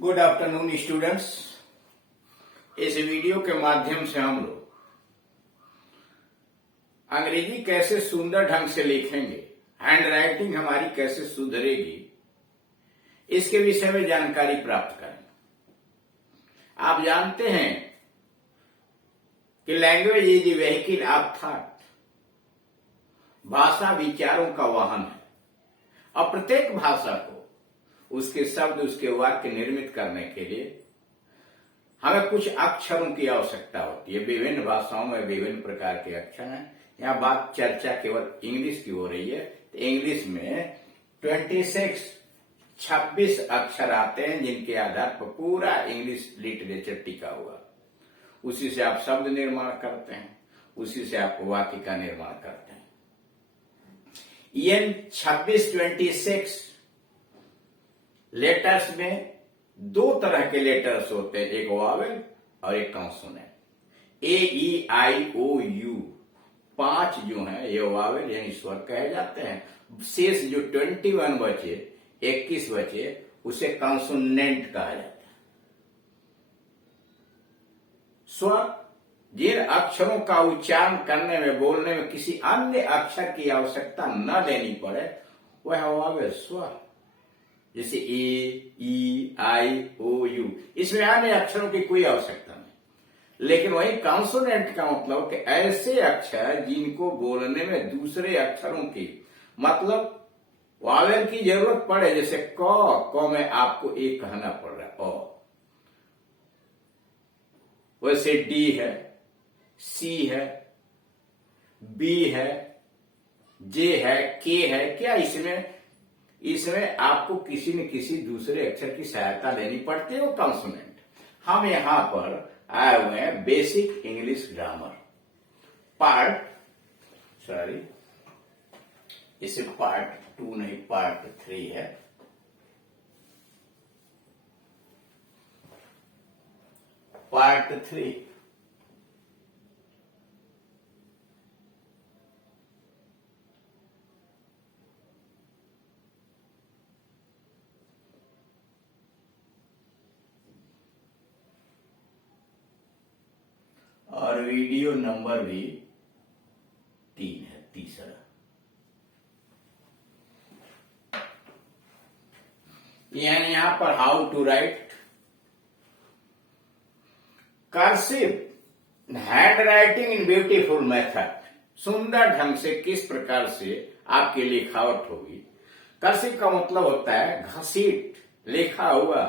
Good afternoon students. इस video के माध्यम से हम लोग अंग्रेजी कैसे सुंदर ढंग से लिखेंगे, हैंड राइटिंग हमारी कैसे सुधरेगी, इसके विषय में जानकारी प्राप्त करेंगे। आप जानते हैं कि language is the vehicle of thought, भाषा विचारों का वाहन है और प्रत्येक भाषा को उसके शब्द, उसके वाक्य निर्मित करने के लिए हमें कुछ अक्षरों की आवश्यकता होती है। विभिन्न भाषाओं में विभिन्न प्रकार के अक्षर हैं। यहाँ बात चर्चा केवल इंग्लिश की हो रही है, तो इंग्लिश में 26 अक्षर आते हैं जिनके आधार पर पूरा इंग्लिश लिटरेचर टिका हुआ। उसी से आप शब्द निर्माण करते हैं, उसी से आप वाक्य का निर्माण करते हैं। इन 26 लेटर्स में दो तरह के लेटर्स होते हैं, एक वावेल और एक कॉन्सोनेंट। A-E-I-O-U 5 जो है ये वावेल यानी स्वर कहे जाते हैं। शेष जो 21 बचे, 21 बचे, उसे कॉन्सोनेंट कहा जाता है। स्वर जिन अक्षरों का उच्चारण करने में, बोलने में किसी अन्य अक्षर की आवश्यकता न लेनी पड़े, वह वावेल स्वर। जैसे A-E-I-O-U, इसमें अन्य अक्षरों की कोई आवश्यकता नहीं। लेकिन वही कॉन्सोनेंट का मतलब कि ऐसे अक्षर जिनको बोलने में दूसरे अक्षरों की, मतलब वावेल की जरूरत पड़े। जैसे क में आपको एक कहना पड़ रहा है ओ, वैसे डी है, सी है, बी है, जे है, के है। क्या इसमें आपको किसी न किसी दूसरे अक्षर की सहायता लेनी पड़ती है, वो कॉन्सोनेंट। हम यहां पर आए हुए हैं बेसिक इंग्लिश ग्रामर इसे पार्ट 2 नहीं, पार्ट 3 है। पार्ट 3 और वीडियो नंबर भी 3 है, तीसरा। यानी यहां पर how to write cursive hand writing in beautiful method. सुंदर ढंग से किस प्रकार से आपकी लिखावट होगी। कर्सिव का मतलब होता है घसीट, लिखा हुआ।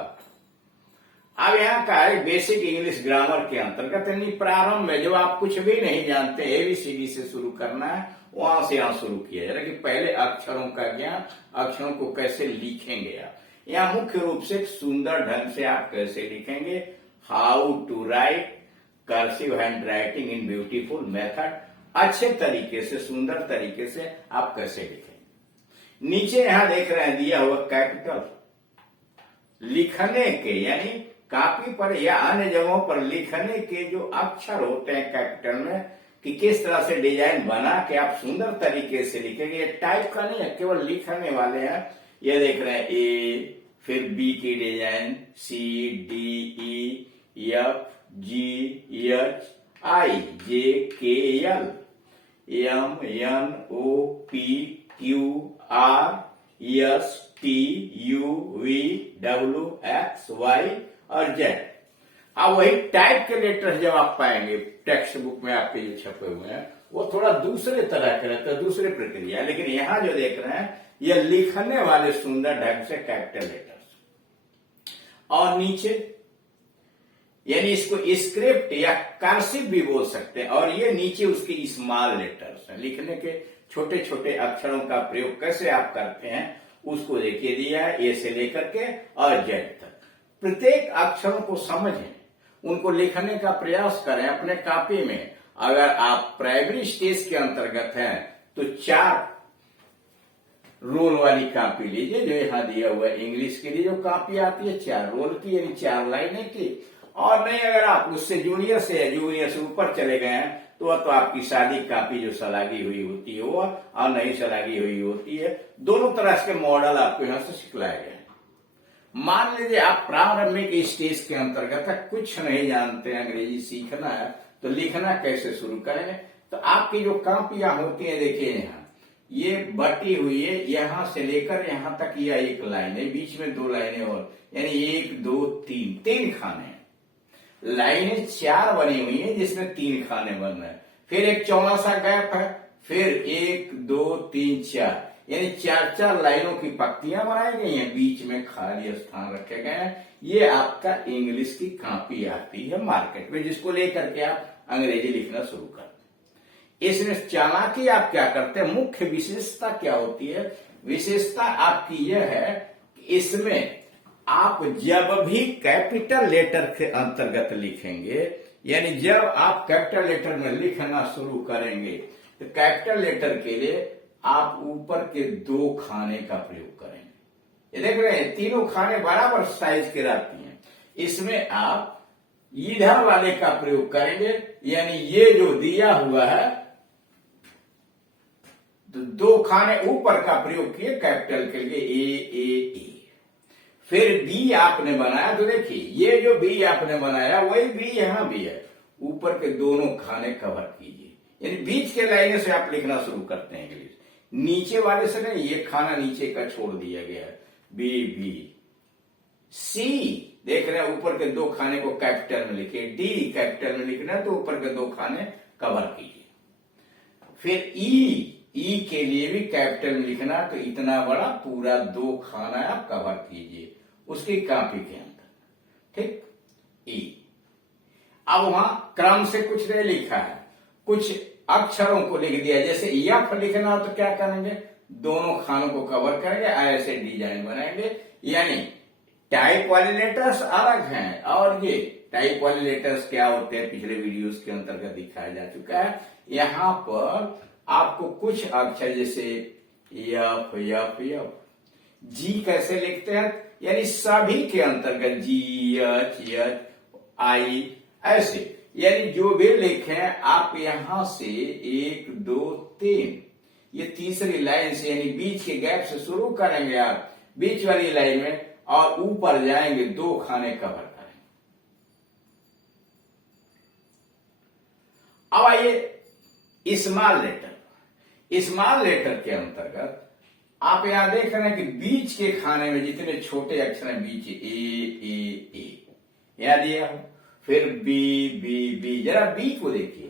अब यहाँ का है बेसिक इंग्लिश ग्रामर के अंतर्गत, यानी प्रारंभ में जब आप कुछ भी नहीं जानते, ABCD से शुरू करना है, वहां से यहां शुरू किया जाए कि पहले अक्षरों का ज्ञान, अक्षरों को कैसे लिखेंगे आप। यहाँ मुख्य रूप से सुंदर ढंग से आप कैसे लिखेंगे, how to write cursive hand writing in beautiful method. अच्छे तरीके से, सुंदर तरीके से आप कैसे लिखेंगे। नीचे यहां देख रहे हैं दिया हुआ कैपिटल लिखने के, यानी कॉपी पर या अन्य जगहों पर लिखने के जो अक्षर होते हैं कैपिटल में, कि किस तरह से डिजाइन बना के आप सुंदर तरीके से लिखेंगे। ये टाइप का नहीं है, केवल लिखने वाले हैं। ये देख रहे हैं A, फिर B की design, C, D, E, F, G, H, I, J, K, L, M, N, O, P, Q, R, S, T, U, V, W, X, Y और जेड। अब वही टाइप के लेटर जब आप पाएंगे टेक्स्ट बुक में आपके जो छपे हुए हैं, वो थोड़ा दूसरे तरह के रहते हैं, दूसरे प्रक्रिया। लेकिन यहां जो देख रहे हैं ये लिखने वाले सुंदर ढंग से कैपिटल लेटर्स। और नीचे यानी इसको स्क्रिप्ट या कर्सिव भी बोल सकते हैं। और ये नीचे उसके स्मॉल लेटर्स हैं। लिखने के छोटे छोटे अक्षरों का प्रयोग कैसे आप करते हैं उसको देखिए दिया है, ए से लेकर के और जेड तक। प्रत्येक अक्षरों को समझें, उनको लिखने का प्रयास करें अपने कॉपी में। अगर आप प्राइमरी स्टेज के अंतर्गत हैं तो 4 रोल वाली कॉपी लीजिए, जो यहां दिया हुआ है। इंग्लिश के लिए जो कॉपी आती है 4 रोल की, यानी 4 लाइनें की। और नहीं, अगर आप उससे जूनियर से ऊपर चले गए हैं तो वह तो आपकी सादी कॉपी जो सलागी हुई होती है वो, और नहीं सलागी हुई होती है। दोनों तरह के मॉडल आपको यहां से सिखलाए गए हैं। मान लीजिए आप प्रारंभिक स्टेज के अंतर्गत कुछ नहीं जानते, अंग्रेजी सीखना है तो लिखना कैसे शुरू करेंगे। तो आपकी जो कापियां होती है, देखिए यहाँ ये बटी हुई है, यहां से लेकर यहां तक यह एक लाइन है, बीच में 2 लाइनें और, यानी 1 2 3 खाने हैं। लाइनें 4 बनी हुई है जिसमें 3 खाने बन रहे हैं, फिर एक चौड़ा सा गैप है, फिर 1 2 3 4, यानी 4 लाइनों की पंक्तियां बनाई गई हैं, बीच में खाली स्थान रखे गए हैं। ये आपका इंग्लिश की कॉपी आती है मार्केट में, जिसको लेकर के आप अंग्रेजी लिखना शुरू करते हैं। इसमें चालाकी आप क्या करते हैं, मुख्य विशेषता क्या होती है, विशेषता आपकी यह है कि इसमें आप जब भी कैपिटल लेटर के अंतर्गत लिखेंगे, यानी जब आप कैपिटल लेटर में लिखना शुरू करेंगे तो कैपिटल लेटर के लिए आप ऊपर के 2 खाने का प्रयोग करेंगे। ये देख रहे हैं, तीनों खाने बराबर साइज के रहती हैं। इसमें आप इधर वाले का प्रयोग करेंगे, यानी ये जो दिया हुआ है तो 2 खाने ऊपर का प्रयोग किए कैपिटल के लिए, ए। फिर बी आपने बनाया, तो देखिए ये जो बी आपने बनाया वही बी यहां भी है, ऊपर के दोनों खाने कवर कीजिए, यानी बीच के लाइने से आप लिखना शुरू करते हैं इंग्लिश, नीचे वाले से नहीं, ये खाना नीचे का छोड़ दिया गया है, बी। सी देख रहे हैं, ऊपर के 2 खाने को कैपिटल में लिखिए, डी कैपिटल में लिखना है तो ऊपर के 2 खाने कवर कीजिए। फिर ई के लिए भी कैपिटल में लिखना, तो इतना बड़ा पूरा 2 खाना आप कवर कीजिए उसकी कॉपी के अंदर, ठीक। ई अब वहां क्रम से कुछ नहीं लिखा है, कुछ अक्षरों को लिख दिया, जैसे यफ लिखना हो तो क्या करेंगे, दोनों खानों को कवर करेंगे, ऐसे डिजाइन बनाएंगे। यानी टाइप वाले लेटर्स अलग हैं, और ये टाइप वाले लेटर्स क्या होते हैं पिछले वीडियोस के अंतर्गत दिखाया जा चुका है। यहां पर आपको कुछ अक्षर जैसे यफ यफ यफ, जी कैसे लिखते हैं, यानी सभी के अंतर्गत जी एच एच आई ऐसे, यानी जो भी लिखे आप यहां से 1 2 3, ये तीसरी लाइन से यानी बीच के गैप से शुरू करेंगे आप बीच वाली लाइन में, और ऊपर जाएंगे 2 खाने कवर करेंगे। अब आइए स्मॉल लेटर के अंतर्गत आप यहां देख रहे हैं कि बीच के खाने में जितने छोटे अक्षर हैं, बीच ए यहां दिया, फिर बी, जरा बी को देखिए,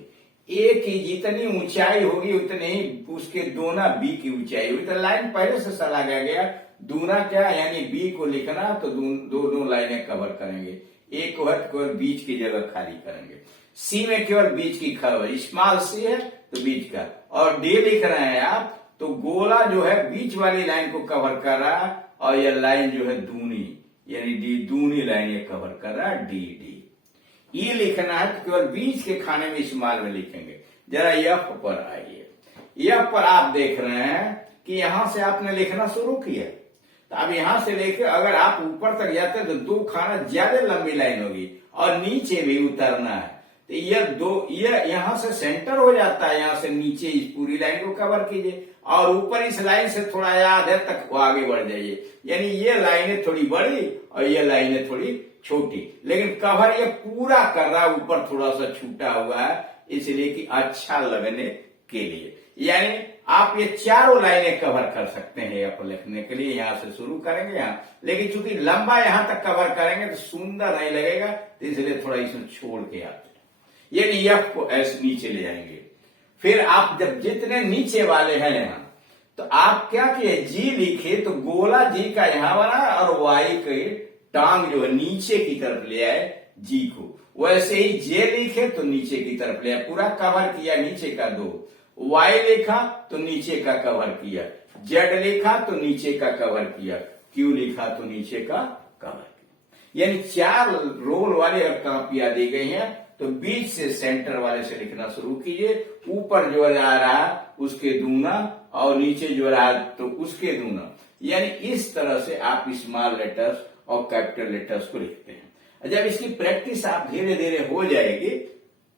ए की जितनी ऊंचाई होगी उतनी ही उसके दोना बी की ऊंचाई होगी, तो लाइन पहले से चला गया, दूना क्या, यानी बी को लिखना तो दोनों लाइनें कवर करेंगे, एक वक्त केवल बीच की जगह खाली करेंगे, सी में केवल बीच की खबर, स्मॉल सी है तो बीच का, और डी लिख रहे हैं आप तो गोला जो है बीच वाली लाइन को कवर कर रहा, और यह लाइन जो है दूनी, यानी डी दूनी लाइन ये कवर कर रहा है, डी। ई लिखना है तो केवल बीच के खाने में स्मॉल में लिखेंगे। जरा यफ पर आइए, यफ पर आप देख रहे हैं कि यहां से आपने लिखना शुरू किया, तो अब यहां से लेकर अगर आप ऊपर तक जाते हैं तो 2 खाना ज्यादा लंबी लाइन होगी, और नीचे भी उतरना है, तो यह यहां से सेंटर हो जाता है, यहां से नीचे इस पूरी लाइन को कवर कीजिए, और ऊपर इस लाइन से थोड़ा याद है तक आगे बढ़ जाइए, यानी ये लाइनें थोड़ी बड़ी और ये लाइनें थोड़ी छोटी, लेकिन कवर ये पूरा कर रहा है, ऊपर थोड़ा सा छूटा हुआ है, इसलिए कि अच्छा लगने के लिए। यानी आप ये 4 लाइनें कवर कर सकते हैं आप लिखने के लिए, यहां से शुरू करेंगे यहां, लेकिन चूंकि लंबा यहां तक कवर करेंगे तो सुंदर नहीं लगेगा, तो इसलिए थोड़ा इसमें छोड़ के आते हैं, यानी यफ को ऐसे नीचे ले जाएंगे। फिर आप जब जितने नीचे वाले हैं यहां, तो आप क्या किए, जी लिखे तो गोला जी का यहां बना, और वाई की टांग जो है नीचे की तरफ ले आए जी को, वैसे ही जे लिखे तो नीचे की तरफ ले आए, पूरा कवर किया नीचे का 2, वाई लिखा तो नीचे का कवर किया, जेड लिखा तो नीचे का कवर किया, क्यू लिखा तो नीचे का कवर किया, यानी 4 रोल वाले अब कापियां दी गई हैं, तो बीच से सेंटर वाले से लिखना शुरू कीजिए, ऊपर जो आ रहा उसके दूना, और नीचे जो रहा तो उसके दूना, यानी इस तरह से आप स्मॉल लेटर्स और कैपिटल लेटर्स को लिखते हैं। जब इसकी प्रैक्टिस आप धीरे धीरे हो जाएगी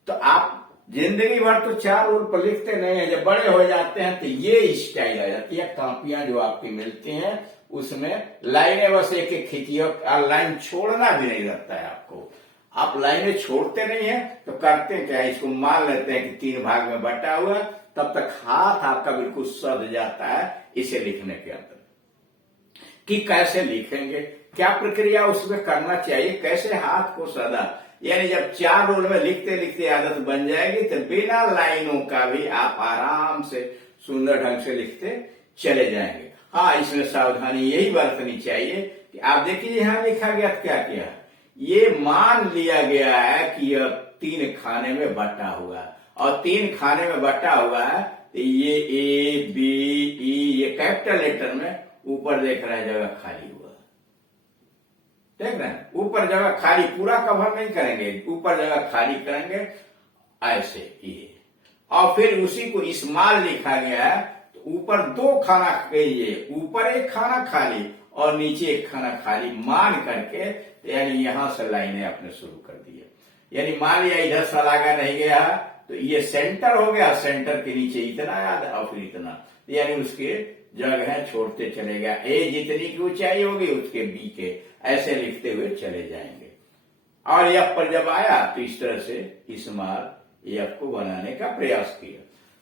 तो आप जिंदगी भर तो 4 रोल पर लिखते नहीं है, जब बड़े हो जाते हैं तो ये स्टाइल आ जाती है, कापियां जो आपकी मिलती हैं उसमें लाइनें बस एक एक खींची और लाइन छोड़ना भी नहीं रहता है आपको। आप लाइनें छोड़ते नहीं है तो करते क्या, इसको मान लेते हैं कि 3 भाग में बटा हुआ, तब तक हाथ आपका बिल्कुल सध जाता है इसे लिखने के अंदर। कि कैसे लिखेंगे, क्या प्रक्रिया उसमें करना चाहिए, कैसे हाथ को सदा, यानी जब 4 रोल में लिखते लिखते आदत बन जाएगी तो बिना लाइनों का भी आप आराम से सुंदर ढंग से लिखते चले जाएंगे। हाँ, इसमें सावधानी यही बरतनी चाहिए कि आप देखिए यहां लिखा गया क्या क्या, ये मान लिया गया है कि यह 3 खाने में बटा हुआ है, और 3 खाने में बटा हुआ है तो ये ए बी ई, ये कैपिटल लेटर में ऊपर देख रहा है जगह खाली हुआ, देख रहे हैं ऊपर जगह खाली, पूरा कवर नहीं करेंगे, ऊपर जगह खाली करेंगे ऐसे ये, और फिर उसी को इस्माल लिखा गया है तो ऊपर 2 खाना, ये ऊपर 1 खाना खाली और नीचे 1 खाना खाली मान करके, यानी यहां से लाइनें आपने शुरू कर दी है। यानी मान लिया इधर सलागा नहीं गया तो ये सेंटर हो गया, सेंटर के नीचे इतना याद और फिर इतना, यानी उसके जगह छोड़ते चले गया, ए जितनी की ऊंचाई होगी उसके बी के, ऐसे लिखते हुए चले जाएंगे। और एफ पर जब आया तो इस तरह से इस्माल एफ को बनाने का प्रयास किया।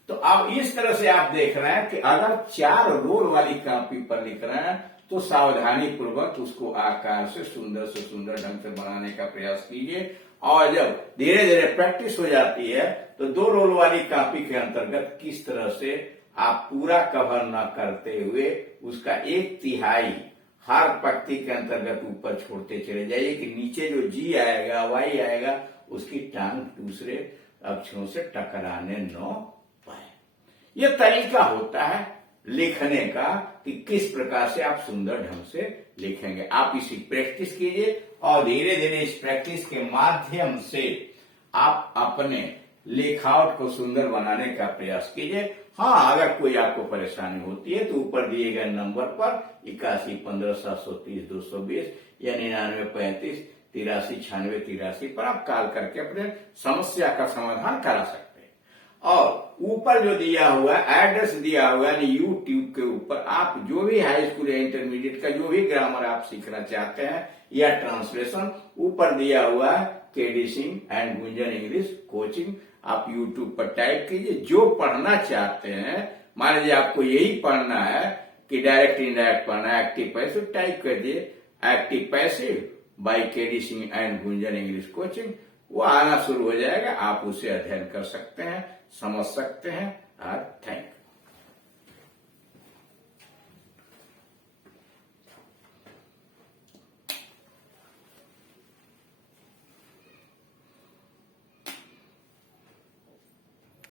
तो अब इस तरह से आप देख रहे हैं कि अगर 4 रोल वाली कॉपी पर लिख रहे हैं तो सावधानी पूर्वक उसको आकार से सुंदर ढंग से बनाने का प्रयास कीजिए। और जब धीरे धीरे प्रैक्टिस हो जाती है तो 2 रोल वाली कॉपी के अंतर्गत किस तरह से आप पूरा कवर न करते हुए उसका 1/3 हर पंक्ति के अंतर्गत ऊपर छोड़ते चले जाइए कि नीचे जो जी आएगा वाई आएगा उसकी टांग दूसरे अक्षरों से टकराने न पाए। यह तरीका होता है लिखने का कि किस प्रकार से आप सुंदर ढंग से लिखेंगे। आप इसी प्रैक्टिस कीजिए और धीरे धीरे इस प्रैक्टिस के माध्यम से आप अपने लिखावट को सुंदर बनाने का प्रयास कीजिए। हाँ, अगर कोई आपको परेशानी होती है तो ऊपर दिए गए नंबर पर 81 15 730 220 या 99 35 83 96 83 पर आप कॉल करके अपने समस्या का समाधान करा सकते हैं। और ऊपर जो दिया हुआ एड्रेस दिया हुआ है यूट्यूब के ऊपर, आप जो भी हाई स्कूल या इंटरमीडिएट का जो भी ग्रामर आप सीखना चाहते हैं या ट्रांसलेशन, ऊपर दिया हुआ है KD Singh and Gunjan English coaching, आप YouTube पर टाइप कीजिए। जो पढ़ना चाहते हैं, मान लीजिए आपको यही पढ़ना है कि डायरेक्ट इनडायरेक्ट पढ़ना है, एक्टिव पैसिव, टाइप कर दिए active passive by KD Singh and Gunjan English coaching, वो आना शुरू हो जाएगा। आप उसे अध्ययन कर सकते हैं, समझ सकते हैं। Thank you.